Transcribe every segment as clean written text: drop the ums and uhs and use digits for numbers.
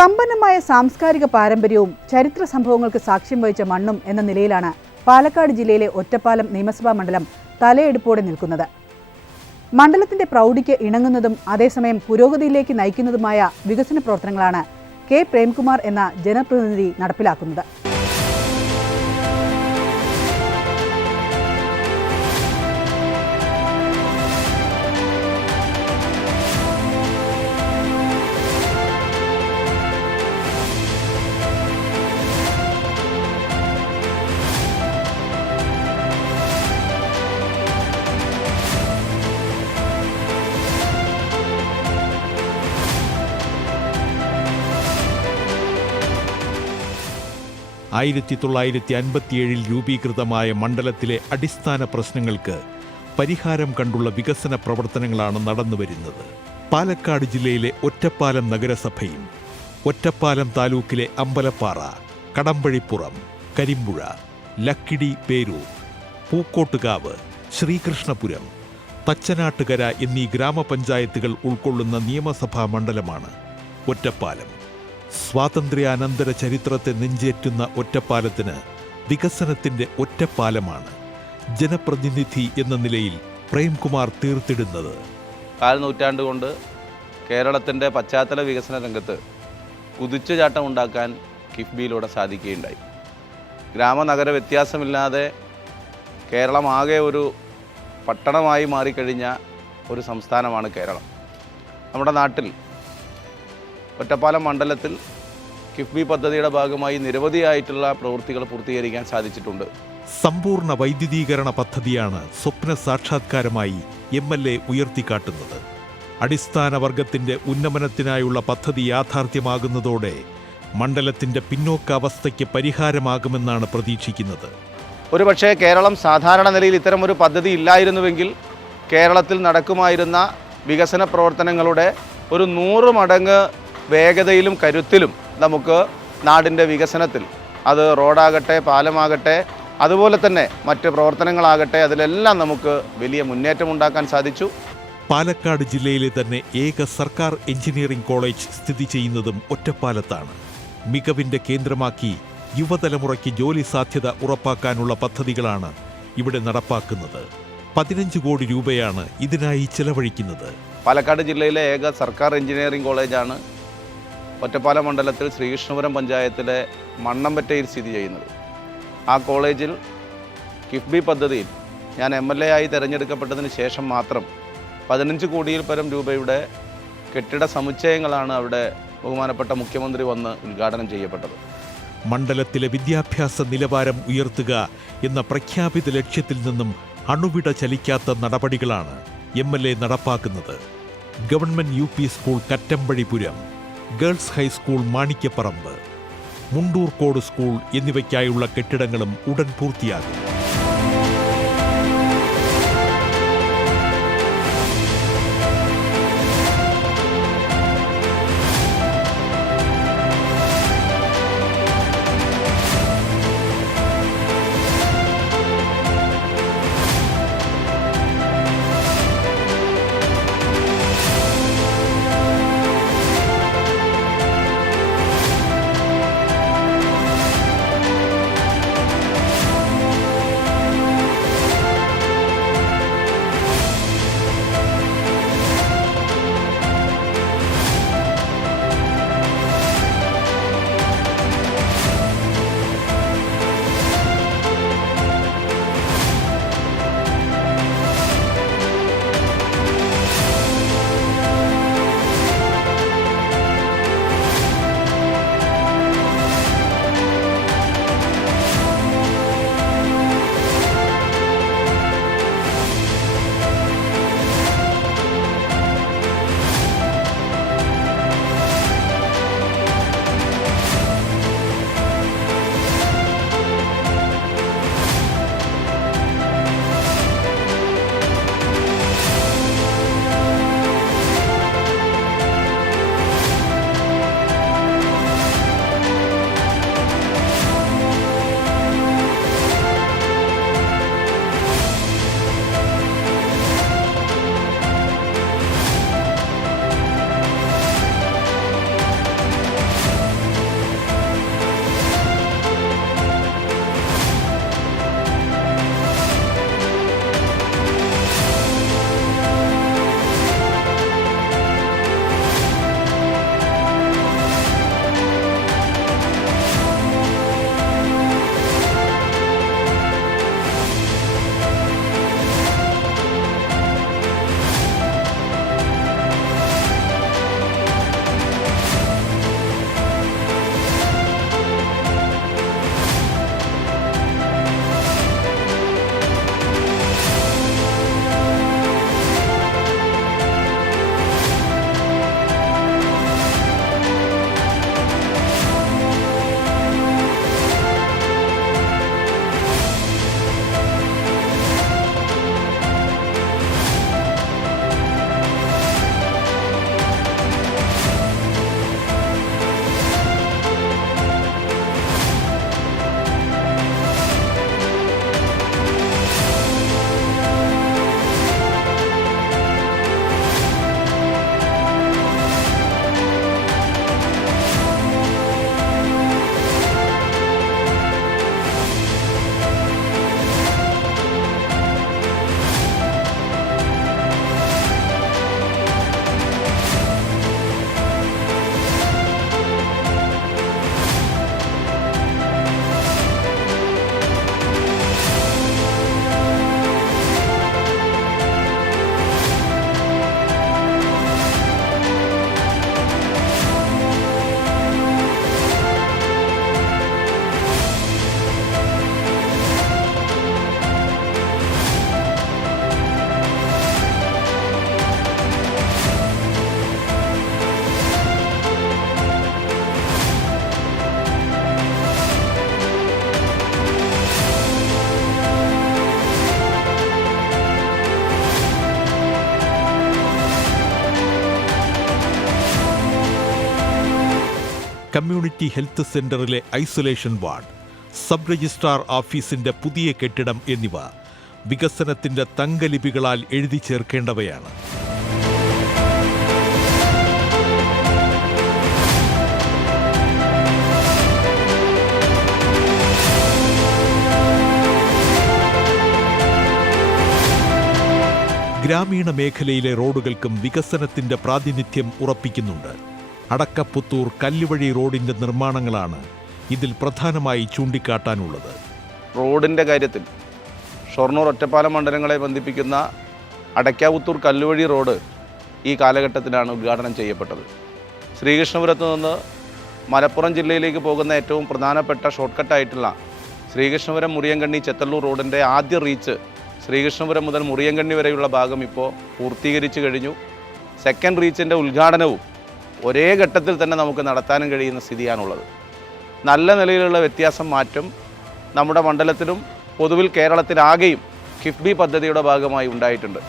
സമ്പന്നമായ സാംസ്കാരിക പാരമ്പര്യവും ചരിത്ര സംഭവങ്ങൾക്ക് സാക്ഷ്യം വഹിച്ച മണ്ണും എന്ന നിലയിലാണ് പാലക്കാട് ജില്ലയിലെ ഒറ്റപ്പാലം നിയമസഭാ മണ്ഡലം തലയെടുപ്പോടെ നിൽക്കുന്നത്. മണ്ഡലത്തിന്റെ പ്രൗഢിക്ക് ഇണങ്ങുന്നതും അതേസമയം പുരോഗതിയിലേക്ക് നയിക്കുന്നതുമായ വികസന പ്രവർത്തനങ്ങളാണ് കെ പ്രേംകുമാർ എന്ന ജനപ്രതിനിധി നടപ്പിലാക്കുന്നത്. ആയിരത്തി 1957 രൂപീകൃതമായ മണ്ഡലത്തിലെ അടിസ്ഥാന പ്രശ്നങ്ങൾക്ക് പരിഹാരം കണ്ടുള്ള വികസന പ്രവർത്തനങ്ങളാണ് നടന്നുവരുന്നത്. പാലക്കാട് ജില്ലയിലെ ഒറ്റപ്പാലം നഗരസഭയും ഒറ്റപ്പാലം താലൂക്കിലെ അമ്പലപ്പാറ, കടമ്പഴിപ്പുറം, കരിമ്പുഴ, ലക്കിടി പേരൂർ, പൂക്കോട്ടുകാവ്, ശ്രീകൃഷ്ണപുരം, തച്ചനാട്ടുകര എന്നീ ഗ്രാമപഞ്ചായത്തുകൾ ഉൾക്കൊള്ളുന്ന നിയമസഭാ മണ്ഡലമാണ് ഒറ്റപ്പാലം. സ്വാതന്ത്ര്യാനന്തര ചരിത്രത്തെ നെഞ്ചേറ്റുന്ന ഒറ്റപ്പാലത്തിന് വികസനത്തിന്റെ ഒറ്റപ്പാലമാണ് ജനപ്രതിനിധി എന്ന നിലയിൽ പ്രേംകുമാർ തീർത്തിടുന്നത്. കാൽനൂറ്റാണ്ട് കൊണ്ട് കേരളത്തിൻ്റെ പശ്ചാത്തല വികസന രംഗത്ത് കുതിച്ചുചാട്ടം ഉണ്ടാക്കാൻ കിഫ്ബിയിലൂടെ സാധിക്കുകയുണ്ടായി. ഗ്രാമനഗര വ്യത്യാസമില്ലാതെ കേരളമാകെ ഒരു പട്ടണമായി മാറിക്കഴിഞ്ഞ ഒരു സംസ്ഥാനമാണ് കേരളം. നമ്മുടെ നാട്ടിൽ ഒറ്റപ്പാലം മണ്ഡലത്തിൽ കിഫ്ബി പദ്ധതിയുടെ ഭാഗമായി നിരവധിയായിട്ടുള്ള പ്രവൃത്തികൾ പൂർത്തീകരിക്കാൻ സാധിച്ചിട്ടുണ്ട്. സമ്പൂർണ്ണ വൈദ്യുതീകരണ പദ്ധതിയാണ് സ്വപ്ന സാക്ഷാത്കാരമായി MLA ഉയർത്തിക്കാട്ടുന്നത്. അടിസ്ഥാന വർഗത്തിന്റെ ഉന്നമനത്തിനായുള്ള പദ്ധതി യാഥാർത്ഥ്യമാകുന്നതോടെ മണ്ഡലത്തിന്റെ പിന്നോക്കാവസ്ഥയ്ക്ക് പരിഹാരമാകുമെന്നാണ് പ്രതീക്ഷിക്കുന്നത്. ഒരുപക്ഷെ കേരളം സാധാരണ നിലയിൽ ഇത്തരമൊരു പദ്ധതി ഇല്ലായിരുന്നുവെങ്കിൽ കേരളത്തിൽ നടക്കുമായിരുന്ന വികസന പ്രവർത്തനങ്ങളുടെ ഒരു 100 മടങ്ങ് വേഗതയിലും കരുത്തിലും നമുക്ക് നാടിൻ്റെ വികസനത്തിൽ, അത് റോഡാകട്ടെ, പാലമാകട്ടെ, അതുപോലെ തന്നെ മറ്റ് പ്രവർത്തനങ്ങളാകട്ടെ, അതിലെല്ലാം നമുക്ക് വലിയ മുന്നേറ്റമുണ്ടാക്കാൻ സാധിച്ചു. പാലക്കാട് ജില്ലയിലെ തന്നെ ഏക സർക്കാർ എഞ്ചിനീയറിംഗ് കോളേജ് സ്ഥിതി ചെയ്യുന്നതും ഒറ്റപ്പാലത്താണ്. മികവിന്റെ കേന്ദ്രമാക്കി യുവതലമുറയ്ക്ക് ജോലി സാധ്യത ഉറപ്പാക്കാനുള്ള പദ്ധതികളാണ് ഇവിടെ നടപ്പാക്കുന്നത്. 15 കോടി രൂപയാണ് ഇതിനായി ചെലവഴിക്കുന്നത്. പാലക്കാട് ജില്ലയിലെ ഏക സർക്കാർ എഞ്ചിനീയറിംഗ് കോളേജാണ് ഒറ്റപ്പാലം മണ്ഡലത്തിൽ ശ്രീകൃഷ്ണപുരം പഞ്ചായത്തിലെ മണ്ണമ്പറ്റയിൽ സ്ഥിതി ചെയ്യുന്നത്. ആ കോളേജിൽ കിഫ്ബി പദ്ധതിയിൽ ഞാൻ MLA ആയി തിരഞ്ഞെടുക്കപ്പെട്ടതിന് ശേഷം മാത്രം 15 കോടിയിൽ പരം രൂപയുടെ കെട്ടിട സമുച്ചയങ്ങളാണ് അവിടെ ബഹുമാനപ്പെട്ട മുഖ്യമന്ത്രി വന്ന് ഉദ്ഘാടനം ചെയ്യപ്പെട്ടത്. മണ്ഡലത്തിലെ വിദ്യാഭ്യാസ നിലവാരം ഉയർത്തുക എന്ന പ്രഖ്യാപിത ലക്ഷ്യത്തിൽ നിന്നും അണുവിട ചലിക്കാത്ത നടപടികളാണ് MLA നടപ്പാക്കുന്നത്. Government UP school Kattampazhipuram, girls high school Manikyaparambu, Mundurkode school എന്നിവയ്ക്കായുള്ള കെട്ടിടങ്ങളും ഉടൻ പൂർത്തിയാകും. കമ്മ്യൂണിറ്റി ഹെൽത്ത് സെന്ററിലെ ഐസൊലേഷൻ വാർഡ്, സബ് രജിസ്ട്രാർ ഓഫീസിന്റെ പുതിയ കെട്ടിടം എന്നിവ വികസനത്തിന്റെ തങ്കലിപികളാൽ എഴുതി ചേർക്കേണ്ടവയാണ്. ഗ്രാമീണ മേഖലയിലെ റോഡുകൾക്കും വികസനത്തിന്റെ പ്രാതിനിധ്യം ഉറപ്പിക്കുന്നുണ്ട്. അടക്കപ്പുത്തൂർ കല്ലുവഴി റോഡിന്റെ നിർമ്മാണങ്ങളാണ് ഇതിൽ പ്രധാനമായി ചൂണ്ടിക്കാട്ടാനുള്ളത്. റോഡിൻ്റെ കാര്യത്തിൽ ഷൊർണൂർ ഒറ്റപ്പാലം മണ്ഡലങ്ങളെ ബന്ധിപ്പിക്കുന്ന അടയ്ക്കാപുത്തൂർ കല്ലുവഴി റോഡ് ഈ കാലഘട്ടത്തിലാണ് ഉദ്ഘാടനം ചെയ്യപ്പെട്ടത്. ശ്രീകൃഷ്ണപുരത്ത് നിന്ന് മലപ്പുറം ജില്ലയിലേക്ക് പോകുന്ന ഏറ്റവും പ്രധാനപ്പെട്ട ഷോർട്ട് കട്ടായിട്ടുള്ള ശ്രീകൃഷ്ണപുരം മുറിയങ്കണ്ണി ചെത്തല്ലൂർ റോഡിൻ്റെ ആദ്യ റീച്ച് ശ്രീകൃഷ്ണപുരം മുതൽ മുറിയങ്കണ്ണി വരെയുള്ള ഭാഗം ഇപ്പോൾ പൂർത്തീകരിച്ചു കഴിഞ്ഞു. സെക്കൻഡ് റീച്ചിൻ്റെ ഉദ്ഘാടനവും ഒരേ ഘട്ടത്തിൽ തന്നെ നമുക്ക് നടത്താനും കഴിയുന്ന സ്ഥിതിയാണുള്ളത്. നല്ല നിലയിലുള്ള വ്യത്യാസം മാറ്റം നമ്മുടെ മണ്ഡലത്തിലും പൊതുവിൽ കേരളത്തിലാകെയും കിഫ്ബി പദ്ധതിയുടെ ഭാഗമായി ഉണ്ടായിട്ടുണ്ട്.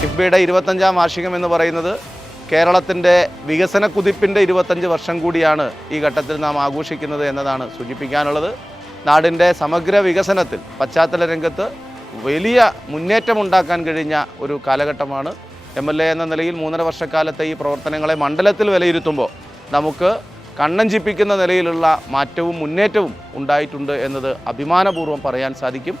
കിഫ്ബിയുടെ 25ാം വാർഷികം എന്ന് പറയുന്നത് കേരളത്തിൻ്റെ വികസന കുതിപ്പിൻ്റെ 25 വർഷം കൂടിയാണ് ഈ ഘട്ടത്തിൽ നാം ആഘോഷിക്കുന്നത് എന്നതാണ് സൂചിപ്പിക്കാനുള്ളത്. നാടിൻ്റെ സമഗ്ര വികസനത്തിൽ പശ്ചാത്തല രംഗത്ത് വലിയ മുന്നേറ്റമുണ്ടാക്കാൻ കഴിഞ്ഞ ഒരു കാലഘട്ടമാണ്. MLA എന്ന നിലയിൽ 3.5 വർഷക്കാലത്തെ ഈ പ്രവർത്തനങ്ങളെ മണ്ഡലത്തിൽ വിലയിരുത്തുമ്പോൾ നമുക്ക് കണ്ണഞ്ചിപ്പിക്കുന്ന നിലയിലുള്ള മാറ്റവും മുന്നേറ്റവും ഉണ്ടായിട്ടുണ്ട് എന്നത് അഭിമാനപൂർവ്വം പറയാൻ സാധിക്കും.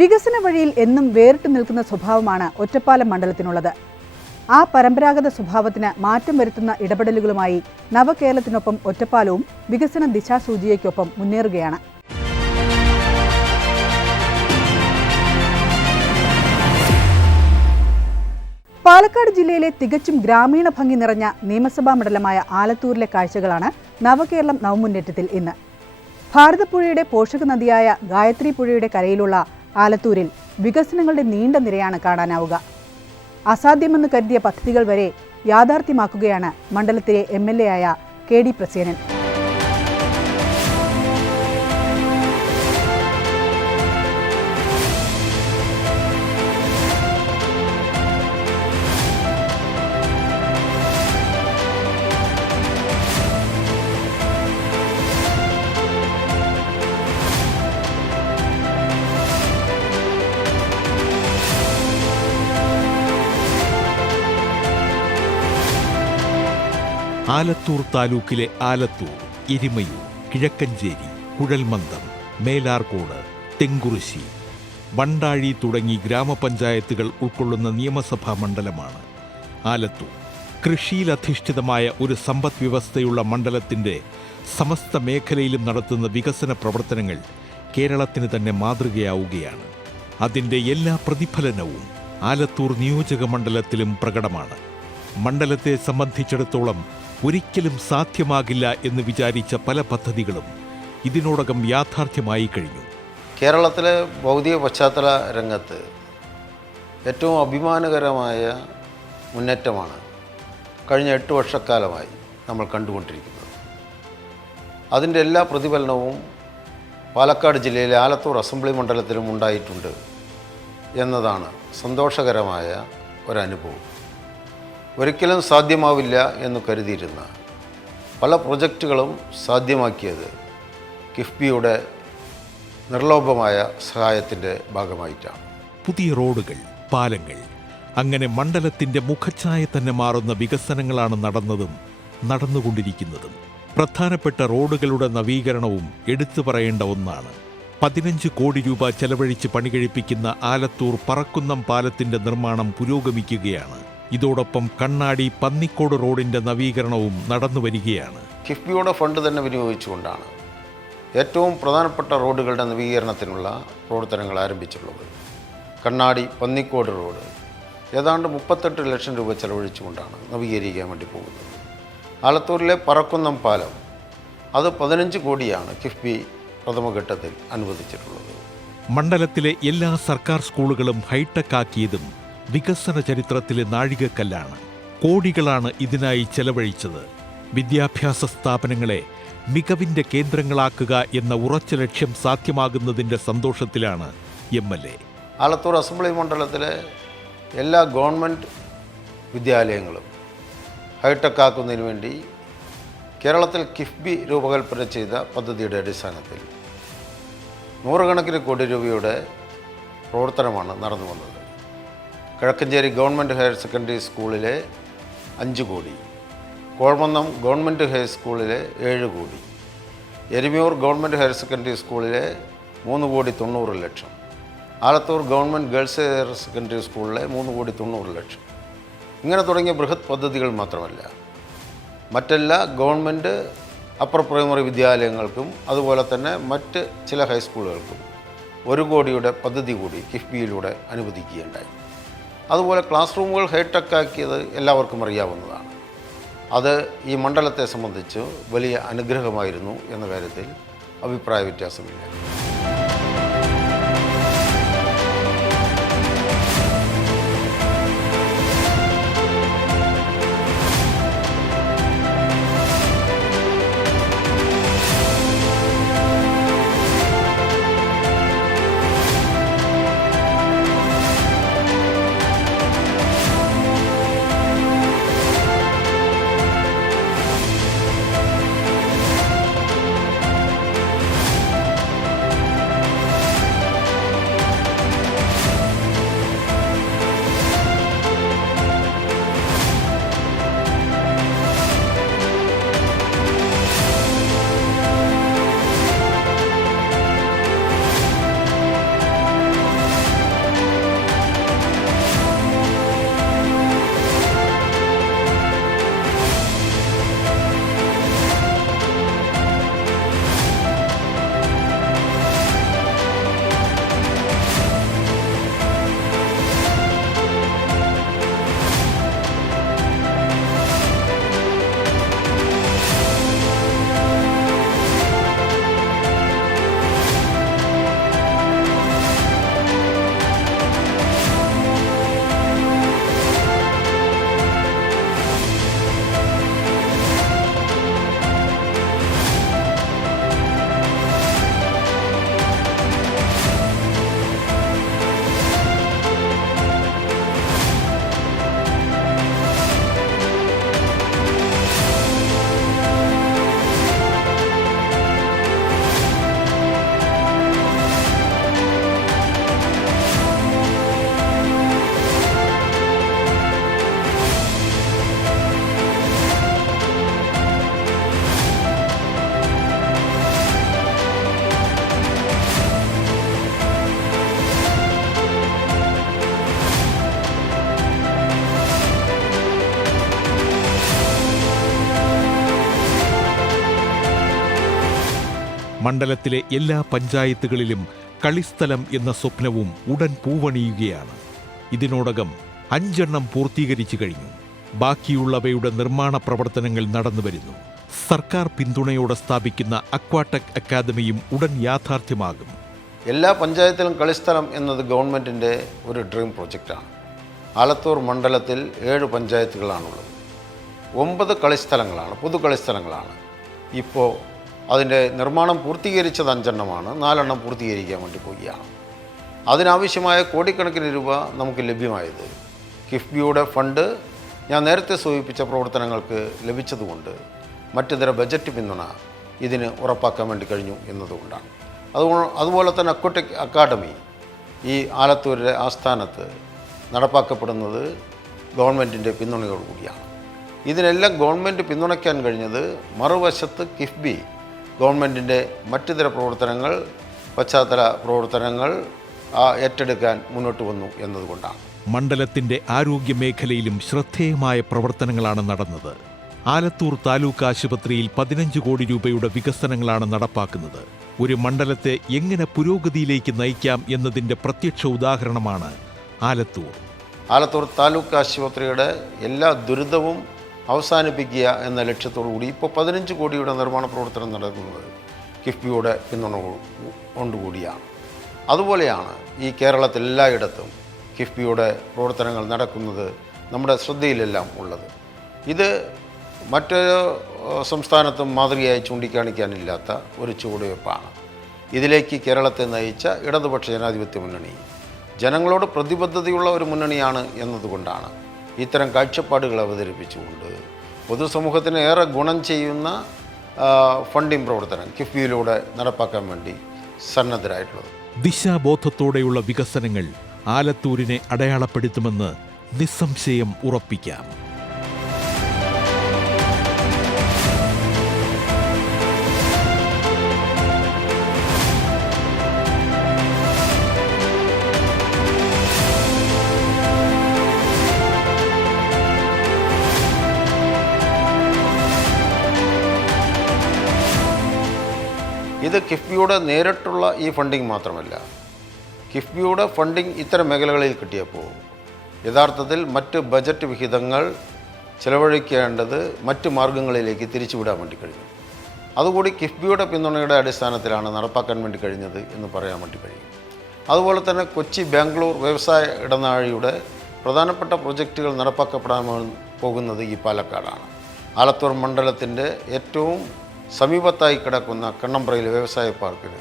വികസന വഴിയിൽ എന്നും വേറിട്ട് നിൽക്കുന്ന സ്വഭാവമാണ് ഒറ്റപ്പാലം മണ്ഡലത്തിനുള്ളത്. ആ പരമ്പരാഗത സ്വഭാവത്തിന് മാറ്റം വരുത്തുന്ന ഇടപെടലുകളുമായി നവകേരളത്തിനൊപ്പം ഒറ്റപ്പാലവും വികസന ദിശാസൂചികയ്ക്കൊപ്പം മുന്നേറുകയാണ്. പാലക്കാട് ജില്ലയിലെ തികച്ചും ഗ്രാമീണ ഭംഗി നിറഞ്ഞ നിയമസഭാ മണ്ഡലമായ ആലത്തൂരിലെ കാഴ്ചകളാണ് നവകേരളം നവമുന്നേറ്റത്തിൽ ഇന്ന്. ഭാരതപ്പുഴയുടെ പോഷക നദിയായ ഗായത്രി പുഴയുടെ കരയിലുള്ള ആലത്തൂരിൽ വികസനങ്ങളുടെ നീണ്ട നിരയാണ് കാണാനാവുക. അസാധ്യമെന്ന് കരുതിയ പദ്ധതികൾ വരെ യാഥാർത്ഥ്യമാക്കുകയാണ് മണ്ഡലത്തിലെ MLA ആയ KD പ്രസേനൻ. ആലത്തൂർ താലൂക്കിലെ ആലത്തൂർ, എരിമയൂർ, കിഴക്കഞ്ചേരി, കുഴൽമന്ദം, മേലാർകോട്, തെങ്കുറിശ്ശി, വണ്ടാഴി തുടങ്ങി ഗ്രാമപഞ്ചായത്തുകൾ ഉൾക്കൊള്ളുന്ന നിയമസഭാ മണ്ഡലമാണ് ആലത്തൂർ. കൃഷിയിലധിഷ്ഠിതമായ ഒരു സമ്പദ് വ്യവസ്ഥയുള്ള മണ്ഡലത്തിൻ്റെ സമസ്ത മേഖലയിലും നടത്തുന്ന വികസന പ്രവർത്തനങ്ങൾ കേരളത്തിന് തന്നെ മാതൃകയാവുകയാണ്. അതിൻ്റെ എല്ലാ പ്രതിഫലനവും ആലത്തൂർ നിയോജക മണ്ഡലത്തിലും പ്രകടമാണ്. മണ്ഡലത്തെ സംബന്ധിച്ചിടത്തോളം ഒരിക്കലും സാധ്യമാകില്ല എന്ന് വിചാരിച്ച പല പദ്ധതികളും ഇതിനോടകം യാഥാർത്ഥ്യമായി കഴിഞ്ഞു. കേരളത്തിലെ ഭൗതിക പശ്ചാത്തല രംഗത്ത് ഏറ്റവും അഭിമാനകരമായ മുന്നേറ്റമാണ് കഴിഞ്ഞ 8 വർഷക്കാലമായി നമ്മൾ കണ്ടുകൊണ്ടിരിക്കുന്നത്. അതിൻ്റെ എല്ലാ പ്രതിഫലനവും പാലക്കാട് ജില്ലയിലെ ആലത്തൂർ അസംബ്ലി മണ്ഡലത്തിലും ഉണ്ടായിട്ടുണ്ട് എന്നതാണ് സന്തോഷകരമായ ഒരനുഭവം. ഒരിക്കലും സാധ്യമാവില്ല എന്ന് കരുതിയിരുന്ന പല പ്രൊജക്റ്റുകളും സാധ്യമാക്കിയത് കിഫ്ബിയുടെ നിർലോഭമായ സഹായത്തിൻ്റെ ഭാഗമായിട്ടാണ്. പുതിയ റോഡുകൾ, പാലങ്ങൾ, അങ്ങനെ മണ്ഡലത്തിൻ്റെ മുഖച്ഛായ തന്നെ മാറുന്ന വികസനങ്ങളാണ് നടന്നതും നടന്നുകൊണ്ടിരിക്കുന്നതും. പ്രധാനപ്പെട്ട റോഡുകളുടെ നവീകരണവും എടുത്തു പറയേണ്ട ഒന്നാണ്. 15 കോടി രൂപ ചെലവഴിച്ച് പണികഴിപ്പിക്കുന്ന ആലത്തൂർ പറക്കുന്നം പാലത്തിന്റെ നിർമ്മാണം പുരോഗമിക്കുകയാണ്. ഇതോടൊപ്പം കണ്ണാടി പന്നിക്കോട് റോഡിന്റെ നവീകരണവും നടന്നുവരികയാണ്. കിഫ്ബിയുടെ ഫണ്ട് തന്നെ വിനിയോഗിച്ചുകൊണ്ടാണ് ഏറ്റവും പ്രധാനപ്പെട്ട റോഡുകളുടെ നവീകരണത്തിനുള്ള പ്രവർത്തനങ്ങൾ ആരംഭിച്ചിട്ടുള്ളത്. കണ്ണാടി പന്നിക്കോട് റോഡ് ഏതാണ്ട് 38 ലക്ഷം രൂപ ചെലവഴിച്ചുകൊണ്ടാണ് നവീകരിക്കാൻ വേണ്ടി പോകുന്നത്. ആലത്തൂരിലെ പറക്കുന്നം പാലം അത് 15 കോടിയാണ് കിഫ്ബി പ്രഥമഘട്ടത്തിൽ അനുവദിച്ചിട്ടുള്ളത്. മണ്ഡലത്തിലെ എല്ലാ സർക്കാർ സ്കൂളുകളും ഹൈടെക് ആക്കിയതും വികസന ചരിത്രത്തിലെ നാഴികക്കല്ലാണ്. കോടികളാണ് ഇതിനായി ചെലവഴിച്ചത്. വിദ്യാഭ്യാസ സ്ഥാപനങ്ങളെ മികവിന്റെ കേന്ദ്രങ്ങളാക്കുക എന്ന ഉറച്ച ലക്ഷ്യം സാധ്യമാകുന്നതിന്റെ സന്തോഷത്തിലാണ് MLA. ആലത്തൂർ അസംബ്ലി മണ്ഡലത്തിലെ എല്ലാ ഗവൺമെൻറ് വിദ്യാലയങ്ങളും ഹൈടെക് ആക്കുന്നതിന് വേണ്ടി കേരളത്തിൽ കിഫ്ബി രൂപകൽപ്പന ചെയ്ത പദ്ധതിയുടെ അടിസ്ഥാനത്തിൽ 100 കണക്കിന് കോടി രൂപയുടെ പ്രവർത്തനമാണ് നടന്നു വന്നത്. കിഴക്കഞ്ചേരി ഗവൺമെൻറ് ഹയർ സെക്കൻഡറി സ്കൂളിലെ 5 കോടി, കോഴമന്നം ഗവൺമെൻറ് ഹൈസ്കൂളിലെ 7 കോടി, എരിമയൂർ ഗവൺമെൻറ് ഹയർ സെക്കൻഡറി സ്കൂളിലെ 3,90,00,000, Alathur government girls higher secondary സ്കൂളിലെ 3,90,00,000. ഇങ്ങനെ തുടങ്ങിയ ബൃഹത് പദ്ധതികൾ മാത്രമല്ല, മറ്റെല്ലാ ഗവൺമെൻറ് അപ്പർ പ്രൈമറി വിദ്യാലയങ്ങൾക്കും അതുപോലെ തന്നെ മറ്റ് ചില ഹൈസ്കൂളുകൾക്കും 1 കോടിയുടെ പദ്ധതി കൂടി കിഫ്ബിയിലൂടെ അനുവദിക്കുകയുണ്ടായി. അതുപോലെ ക്ലാസ് റൂമുകൾ ഹൈടെക് ആക്കിയത് എല്ലാവർക്കും അറിയാവുന്നതാണ്. അത് ഈ മണ്ഡലത്തെ സംബന്ധിച്ച് വലിയ അനുഗ്രഹമായിരുന്നു എന്ന കാര്യത്തിൽ അഭിപ്രായ വ്യത്യാസമില്ല. മണ്ഡലത്തിലെ എല്ലാ പഞ്ചായത്തുകളിലും കളിസ്ഥലം എന്ന സ്വപ്നവും ഉടൻ പൂവണിയുകയാണ്. ഇതിനോടകം 5 എണ്ണം പൂർത്തീകരിച്ചു കഴിഞ്ഞു. ബാക്കിയുള്ളവയുടെ നിർമ്മാണ പ്രവർത്തനങ്ങൾ നടന്നുവരുന്നു. സർക്കാർ പിന്തുണയോടെ സ്ഥാപിക്കുന്ന അക്വാടെക് അക്കാദമിയും ഉടൻ യാഥാർത്ഥ്യമാകും. എല്ലാ പഞ്ചായത്തിലും കളിസ്ഥലം എന്നത് ഗവൺമെൻറ്റിൻ്റെ ഒരു ഡ്രീം പ്രൊജക്റ്റാണ്. ആലത്തൂർ മണ്ഡലത്തിൽ 7 പഞ്ചായത്തുകളാണുള്ളത്. 9 കളിസ്ഥലങ്ങളാണ്, പൊതു കളിസ്ഥലങ്ങളാണ്. ഇപ്പോൾ അതിൻ്റെ നിർമ്മാണം പൂർത്തീകരിച്ചത് 5 എണ്ണമാണ്, 4 എണ്ണം പൂർത്തീകരിക്കാൻ വേണ്ടി പോവുകയാണ്. അതിനാവശ്യമായ കോടിക്കണക്കിന് രൂപ നമുക്ക് ലഭ്യമായത് കിഫ്ബിയുടെ ഫണ്ട് ഞാൻ നേരത്തെ സൂചിപ്പിച്ച പ്രവർത്തനങ്ങൾക്ക് ലഭിച്ചതുകൊണ്ട് മറ്റിതര ബജറ്റ് പിന്തുണ ഇതിന് ഉറപ്പാക്കാൻ വേണ്ടി കഴിഞ്ഞു എന്നതുകൊണ്ടാണ്. അതുപോലെ തന്നെ അക്വാടെക് അക്കാദമി ഈ ആലത്തൂരിലെ ആസ്ഥാനത്ത് നടപ്പാക്കപ്പെടുന്നത് ഗവൺമെൻറ്റിൻ്റെ പിന്തുണയോടുകൂടിയാണ്. ഇതിനെല്ലാം ഗവൺമെൻറ് പിന്തുണയ്ക്കാൻ കഴിഞ്ഞത് മറുവശത്ത് കിഫ്ബി ഗവൺമെൻറ്റിൻ്റെ മറ്റിതര പ്രവർത്തനങ്ങൾ, പശ്ചാത്തല പ്രവർത്തനങ്ങൾ ഏറ്റെടുക്കാൻ മുന്നോട്ട് വന്നു എന്നതുകൊണ്ടാണ്. മണ്ഡലത്തിന്റെ ആരോഗ്യ മേഖലയിലും ശ്രദ്ധേയമായ പ്രവർത്തനങ്ങളാണ് നടന്നത്. ആലത്തൂർ താലൂക്ക് ആശുപത്രിയിൽ 15 കോടി രൂപയുടെ വികസനങ്ങളാണ് നടപ്പാക്കുന്നത്. ഒരു മണ്ഡലത്തെ എങ്ങനെ പുരോഗതിയിലേക്ക് നയിക്കാം എന്നതിൻ്റെ പ്രത്യക്ഷ ഉദാഹരണമാണ് ആലത്തൂർ. ആലത്തൂർ താലൂക്ക് ആശുപത്രിയുടെ എല്ലാ ദുരിതവും അവസാനിപ്പിക്കുക എന്ന ലക്ഷ്യത്തോടു കൂടി ഇപ്പോൾ 15 കോടിയുടെ നിർമ്മാണ പ്രവർത്തനം നടക്കുന്നത് കിഫ്ബിയുടെ പിന്തുണ കൊണ്ടുകൂടിയാണ്. അതുപോലെയാണ് ഈ കേരളത്തിൽ എല്ലായിടത്തും കിഫ്ബിയുടെ പ്രവർത്തനങ്ങൾ നടക്കുന്നത് നമ്മുടെ ശ്രദ്ധയിലെല്ലാം ഉള്ളത്. ഇത് മറ്റൊരു സംസ്ഥാനത്തും മാതൃകയായി ചൂണ്ടിക്കാണിക്കാനില്ലാത്ത ഒരു ചുവടുവയ്പ്പാണ്. ഇതിലേക്ക് കേരളത്തെ നയിച്ച ഇടതുപക്ഷ ജനാധിപത്യ മുന്നണി ജനങ്ങളോട് പ്രതിബദ്ധതയുള്ള ഒരു മുന്നണിയാണ് എന്നതുകൊണ്ടാണ് ഇത്തരം കാഴ്ചപ്പാടുകൾ അവതരിപ്പിച്ചുകൊണ്ട് പൊതുസമൂഹത്തിന് ഏറെ ഗുണം ചെയ്യുന്ന ഫണ്ടിംഗ് പ്രവർത്തനം കിഫ്ബിയിലൂടെ നടപ്പാക്കാൻ വേണ്ടി സന്നദ്ധരായിട്ടുള്ളത്. ദിശാബോധത്തോടെയുള്ള വികസനങ്ങൾ ആലത്തൂരിനെ അടയാളപ്പെടുത്തുമെന്ന് നിസ്സംശയം ഉറപ്പിക്കാം. ഇത് കിഫ്ബിയുടെ നേരിട്ടുള്ള ഈ ഫണ്ടിങ് മാത്രമല്ല, കിഫ്ബിയുടെ ഫണ്ടിങ് ഇത്തരം മേഖലകളിൽ കിട്ടിയപ്പോൾ യഥാർത്ഥത്തിൽ മറ്റ് ബജറ്റ് വിഹിതങ്ങൾ ചെലവഴിക്കേണ്ടത് മറ്റ് മാർഗങ്ങളിലേക്ക് തിരിച്ചുവിടാൻ വേണ്ടി കഴിഞ്ഞു. അതുകൂടി കിഫ്ബിയുടെ പിന്തുണയുടെ അടിസ്ഥാനത്തിലാണ് നടപ്പാക്കാൻ വേണ്ടി കഴിഞ്ഞത് എന്ന് പറയാൻ വേണ്ടി കഴിയും. അതുപോലെ തന്നെ കൊച്ചി ബാംഗ്ലൂർ വ്യവസായ ഇടനാഴിയുടെ പ്രധാനപ്പെട്ട പ്രൊജക്റ്റുകൾ നടപ്പാക്കപ്പെടാൻ പോകുന്നത് ഈ പാലക്കാടാണ്. ആലത്തൂർ മണ്ഡലത്തിൻ്റെ ഏറ്റവും സമീപത്തായി കിടക്കുന്ന കണ്ണമ്പ്രയിലെ വ്യവസായ പാർക്കിന്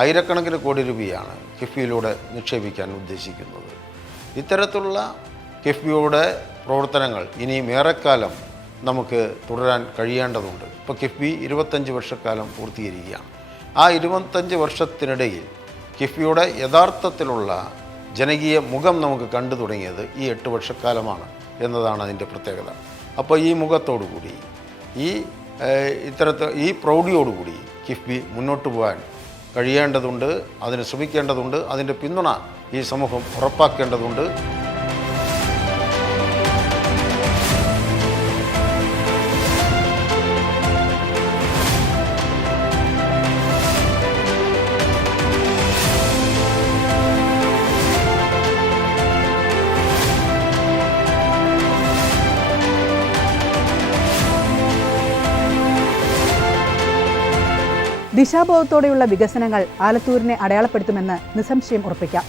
ആയിരക്കണക്കിന് കോടി രൂപയാണ് കിഫ്ബിയിലൂടെ നിക്ഷേപിക്കാൻ ഉദ്ദേശിക്കുന്നത്. ഇത്തരത്തിലുള്ള കിഫ്ബിയുടെ പ്രവർത്തനങ്ങൾ ഇനിയും ഏറെക്കാലം നമുക്ക് തുടരാൻ കഴിയേണ്ടതുണ്ട്. ഇപ്പോൾ കിഫ്ബി 25 വർഷക്കാലം പൂർത്തീകരിക്കുകയാണ്. ആ 25 വർഷത്തിനിടയിൽ കിഫ്ബിയുടെ യഥാർത്ഥത്തിലുള്ള ജനകീയ മുഖം നമുക്ക് കണ്ടു തുടങ്ങിയത് ഈ 8 വർഷക്കാലമാണ് എന്നതാണ് അതിൻ്റെ പ്രത്യേകത. അപ്പോൾ ഈ മുഖത്തോടുകൂടി ഈ പ്രൗഢിയോടുകൂടി കിഫ്ബി മുന്നോട്ട് പോകാൻ കഴിയേണ്ടതുണ്ട്, അതിന് ശ്രമിക്കേണ്ടതുണ്ട്, അതിൻ്റെ പിന്തുണ ഈ സമൂഹം ഉറപ്പാക്കേണ്ടതുണ്ട്. ദിശാബോധത്തോടെയുള്ള വികസനങ്ങൾ ആലത്തൂരിനെ അടയാളപ്പെടുത്തുമെന്ന് നിസ്സംശയം ഉറപ്പിക്കാം.